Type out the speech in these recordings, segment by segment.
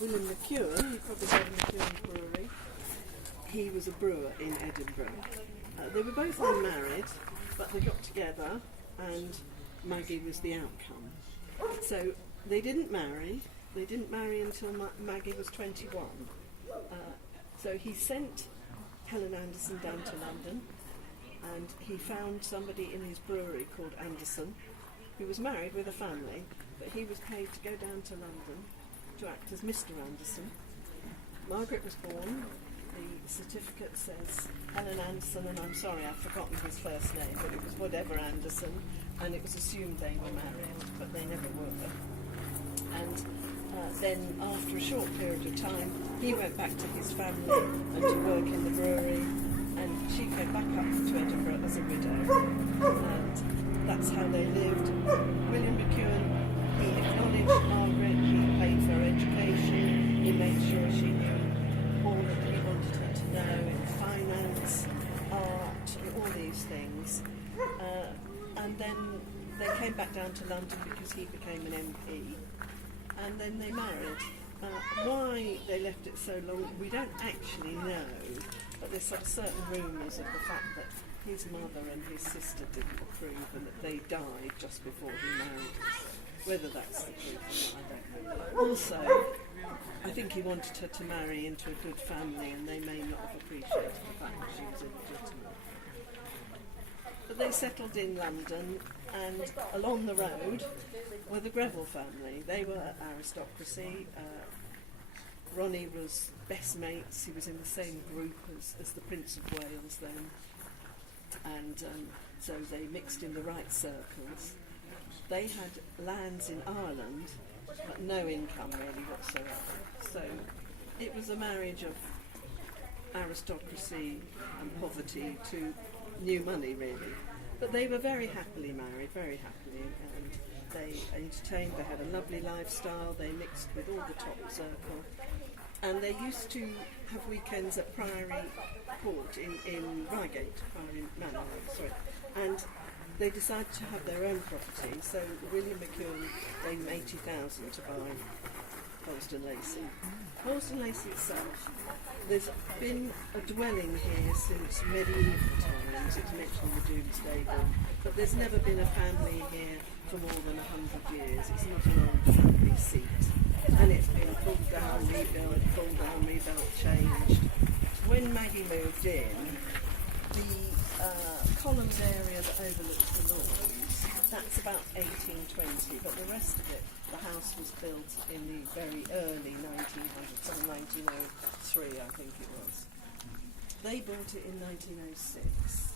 William McEwen, you've probably heard of McEwen Brewery. He was a brewer in Edinburgh. They were both unmarried, but they got together and Maggie was the outcome. So they didn't marry. They didn't marry until Maggie was 21. So he sent Helen Anderson down to London, and he found somebody in his brewery called Anderson, who was married with a family, but he was paid to go down to London to act as Mr. Anderson. Margaret was born. The certificate says Helen Anderson, and I'm sorry, I've forgotten his first name, but it was whatever Anderson, and it was assumed they were married, but they never were. And then after a short period of time, he went back to his family and to work in the brewery, and she came back up to Edinburgh as a widow, and that's how they lived. William McEwen, he acknowledged Margaret, he paid for her education, he made sure she knew all that he wanted her to know in finance, art, and all these things. And then they came back down to London because he became an MP. And then they married. Why they left it so long, we don't actually know, but there's some certain rumours of the fact that his mother and his sister didn't approve and that they died just before he married her. Whether that's the truth or not, I don't know. Also, I think he wanted her to marry into a good family, and they may not have appreciated the fact that she was illegitimate. But they settled in London, and along the road were the Greville family. They were aristocracy. Ronnie was best mates. He was in the same group as the Prince of Wales then. And so they mixed in the right circles. They had lands in Ireland, but no income really whatsoever. So it was a marriage of aristocracy and poverty to new money really. But they were very happily married, very happily, and they entertained, they had a lovely lifestyle, they mixed with all the top circle, and they used to have weekends at Priory Court in Reigate, Priory Manor, sorry, and they decided to have their own property, so William McEwen gave them 80,000 to buy Polesden Lacey. Polesden Lacey itself, there's been a dwelling here since medieval times. It's mentioned in the Domesday Book, but there's never been a family here for more than 100 years. It's not an old family seat, and it's been pulled down, rebuilt, changed. When Maggie moved in, the columns area that overlooks the lawns, that's about 1820, but the rest of it, the house was built in the very early 1900s, some 1903 I think it was. They built it in 1906.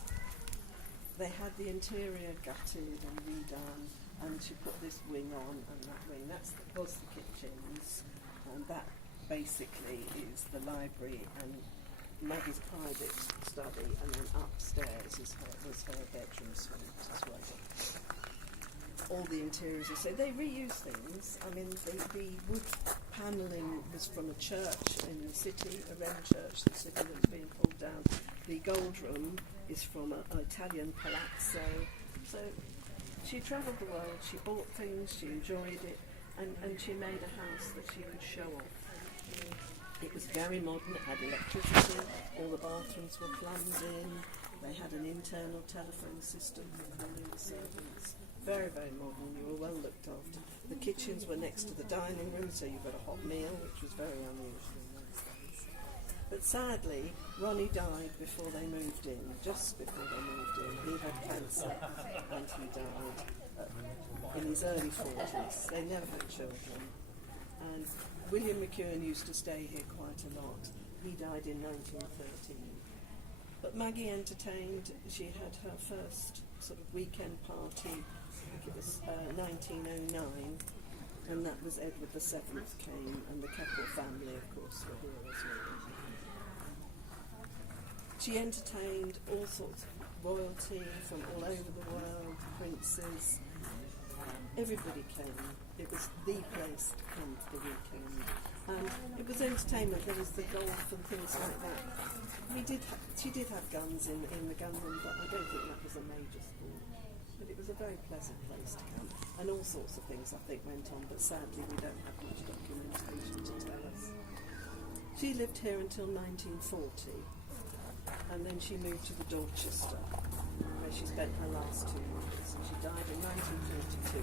They had the interior gutted and redone, and she put this wing on and that wing. That was the kitchens, and that basically is the library and Maggie's private study, and then upstairs was her bedroom suite as well. All the interiors are so they reuse things. I mean, the wood panelling was from a church in the city, a Wren church, the city that's being pulled down. The gold room is from an Italian palazzo. So she travelled the world, she bought things, she enjoyed it, and she made a house that she could show off. It was very modern, it had electricity, all the bathrooms were plumbed in, they had an internal telephone system for calling the servants. Very, very modern, you were well looked after. The kitchens were next to the dining room, so you got a hot meal, which was very unusual in those days. But sadly, Ronnie died before they moved in, just before they moved in. He had cancer, and he died in his early 40s. They never had children. And William McEwen used to stay here quite a lot. He died in 1913. But Maggie entertained. She had her first sort of weekend party, I think it was 1909, and that was Edward VII came, and the Keppel family, of course, were here as well. She entertained all sorts of royalty from all over the world, princes. Everybody came. It was the place to come for the weekend. And it was entertainment. There was the golf and things like that. She did have guns in the gun room, but I don't think that was a major sport. But it was a very pleasant place to come. And all sorts of things, I think, went on, but sadly we don't have much documentation to tell us. She lived here until 1940, and then she moved to the Dorchester, where she spent her last 2 years, and she died in 1942.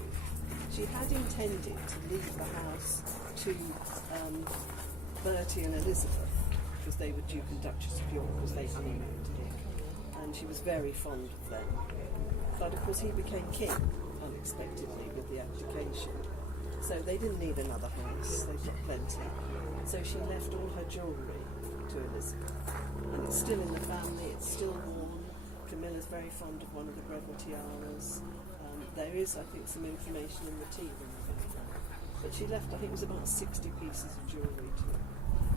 She had intended to leave the house to Bertie and Elizabeth, because they were Duke and Duchess of York, because they honeymooned here, and she was very fond of them. But of course he became king unexpectedly with the abdication, so they didn't need another house, they've got plenty. So she left all her jewellery to Elizabeth, and it's still in the family, it's still worn. Camilla's very fond of one of the Greville tiaras. There is, I think, some information in the tea room about that. But she left, I think it was about 60 pieces of jewellery to her.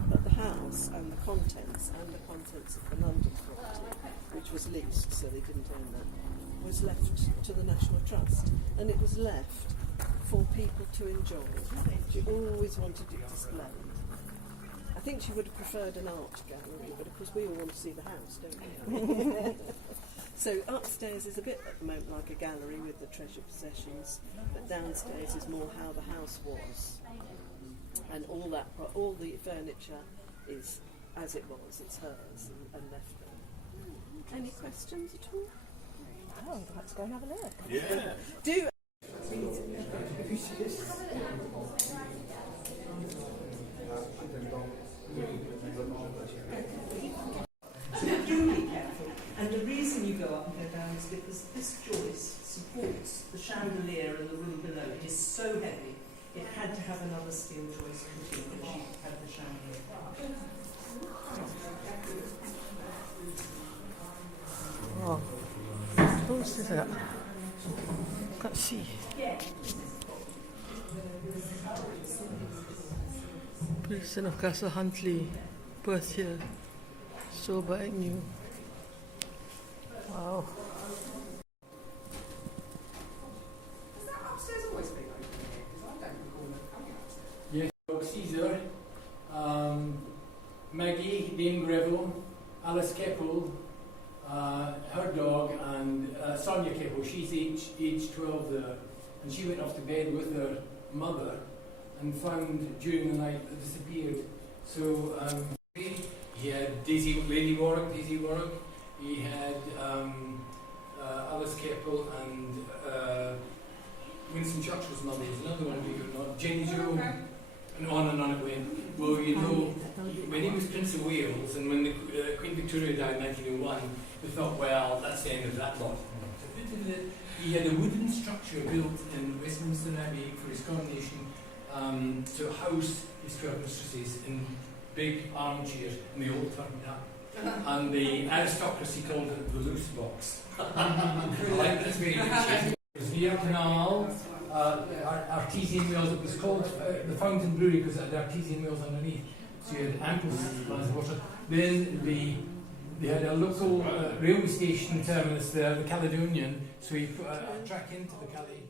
But the house and the contents of the London property, which was leased, so they didn't own that, was left to the National Trust. And it was left for people to enjoy. She always wanted it displayed. I think she would have preferred an art gallery, but of course we all want to see the house, don't we? So upstairs is a bit at the moment like a gallery with the treasured possessions, but downstairs is more how the house was. And all the furniture is as it was, it's hers and left there. Any questions at all? Oh, let's go and have a look. Yeah. Do Be careful. And the reason you go up and go down is because this joist supports the chandelier and the room below. It is so heavy. It had to have another steel joist continued when she had the chandelier. Oh, close is it? Can't see. Polesden of Castle Huntley, Perth here. So brand new. Wow. Is that upstairs always been open here? Because I don't recall it coming upstairs. Yes, Caesar, Maggie, Dame Greville, Alice Keppel, her dog, and Sonia Keppel. She's age 12 there, and she went off to bed with her mother and found during the night that disappeared. So he had Lady Warwick, Daisy Warwick. He had Alice Keppel and Winston Churchill's mother was another one, believe it or not, Jenny Jo, and on it went. Well, you know, when he was Prince of Wales and when the Queen Victoria died in 1901, we thought, well, that's the end of that lot. He had a wooden structure built in Westminster Abbey for his coronation to house his 12 mistresses in big armchairs, and they all turned up. And the aristocracy called it the loose box. I like this very good. It was near Canal, artesian wells. It was called the Fountain Brewery because it had artesian wells underneath. So you had ample supplies of water. Then they had a local railway station terminus there, the Caledonian. So you put a track into the Calais.